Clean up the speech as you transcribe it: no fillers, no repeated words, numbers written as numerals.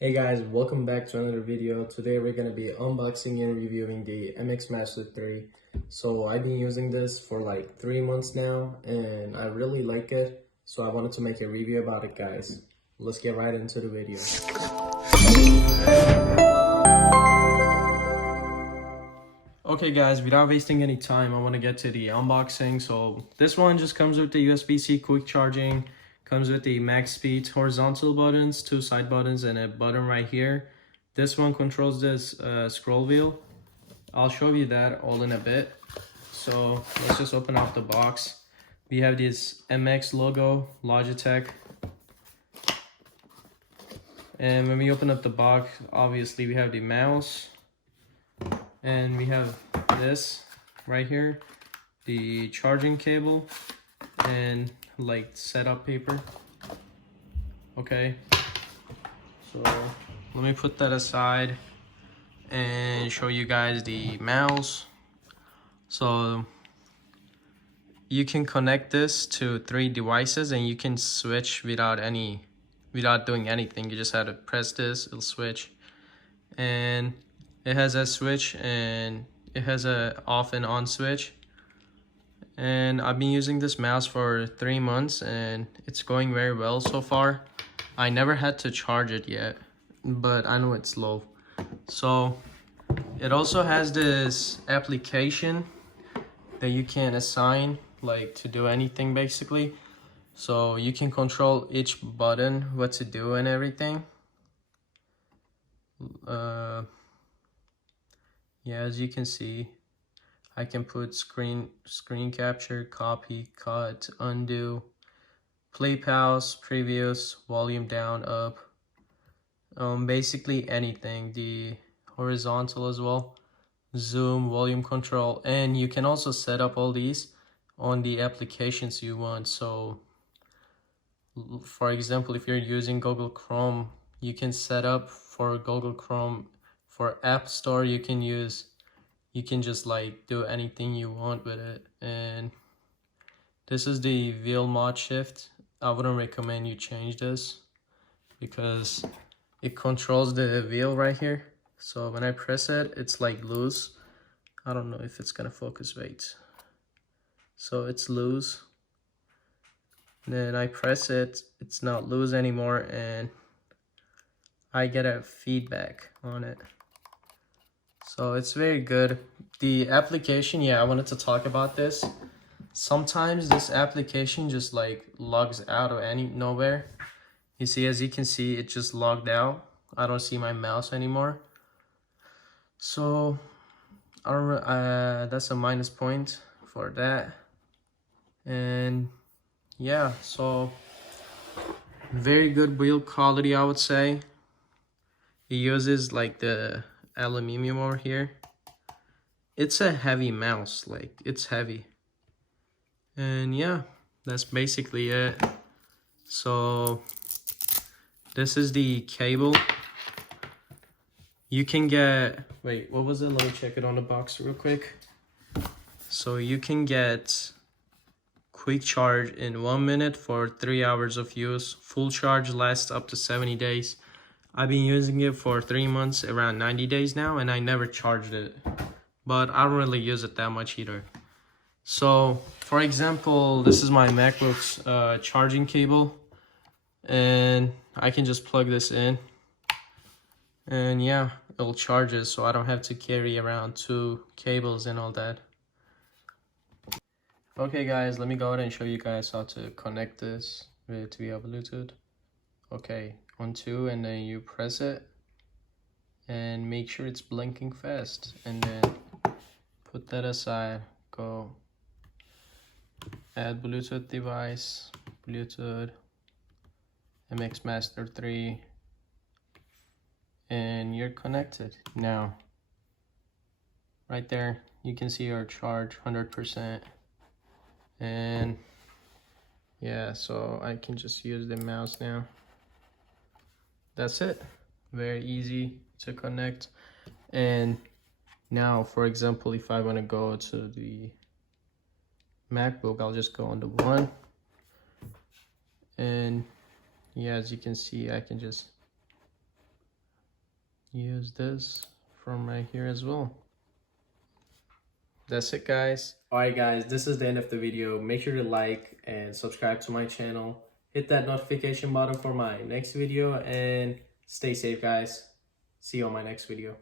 Hey guys, welcome back to another video. Today we're going to be unboxing and reviewing the MX Master 3. So I've been using this for like 3 months now and I really like it. So I wanted to make a review about it, guys. Let's get right into the video. Okay guys, without wasting any time, I want to get to the unboxing. So this one just comes with the USB-C quick charging, comes with the max speed horizontal buttons, 2 side buttons, and a button right here. This one controls this scroll wheel. I'll show you that all in a bit. So let's just open up the box. We have this MX logo, Logitech. And when we open up the box, obviously we have the mouse. And we have this right here, the charging cable and like setup paper. Okay, so let me put that aside and show you guys the mouse. So you can connect this to 3 devices and you can switch without doing anything. You just have to press this, it'll switch. And it has a switch and it has a off and on switch. And I've been using this mouse for 3 months and it's going very well so far. I never had to charge it yet, but I know it's low. So it also has this application that you can assign like to do anything basically. So you can control each button, what to do and everything. Yeah, as you can see, I can put screen capture, copy, cut, undo, play, pause, previous, volume down, up, basically anything. The horizontal as well, zoom, volume control, and you can also set up all these on the applications you want. So for example, if you're using Google Chrome, you can set up for Google Chrome. For App Store, you can just like do anything you want with it. And this is the wheel mod shift. I wouldn't recommend you change this because it controls the wheel right here. So when I press it, it's like loose. I don't know if it's gonna focus. Wait. So it's loose. Then I press it, it's not loose anymore, and I get a feedback on it. So it's very good. The application, yeah, I wanted to talk about this. Sometimes this application just like logs out of nowhere. You see, as you can see, it just logged out. I don't see my mouse anymore. So I don't, that's a minus point for that. And yeah, so very good build quality, I would say. It uses like the aluminum over here. It's a heavy mouse, like it's heavy. And yeah, that's basically it. So this is the cable. You can get, wait, what was it? Let me check it on the box real quick. So you can get quick charge in 1 minute for 3 hours of use. Full charge lasts up to 70 days. I've been using it for 3 months, around 90 days now, and I never charged it. But I don't really use it that much either. So, for example, this is my MacBook's charging cable. And I can just plug this in. And yeah, it'll charge it, so I don't have to carry around 2 cables and all that. Okay guys, let me go ahead and show you guys how to connect this via Bluetooth. Okay, on 2, and then you press it and make sure it's blinking fast, and then put that aside. Go add Bluetooth device, Bluetooth MX Master 3, and you're connected. Now right there you can see our charge 100%. And yeah, so I can just use the mouse now. That's it. Very easy to connect. And now, for example, if I want to go to the MacBook, I'll just go on the 1. And yeah, as you can see, I can just use this from right here as well. That's it, guys. Alright guys, this is the end of the video. Make sure to like and subscribe to my channel. Hit that notification button for my next video and stay safe, guys. See you on my next video.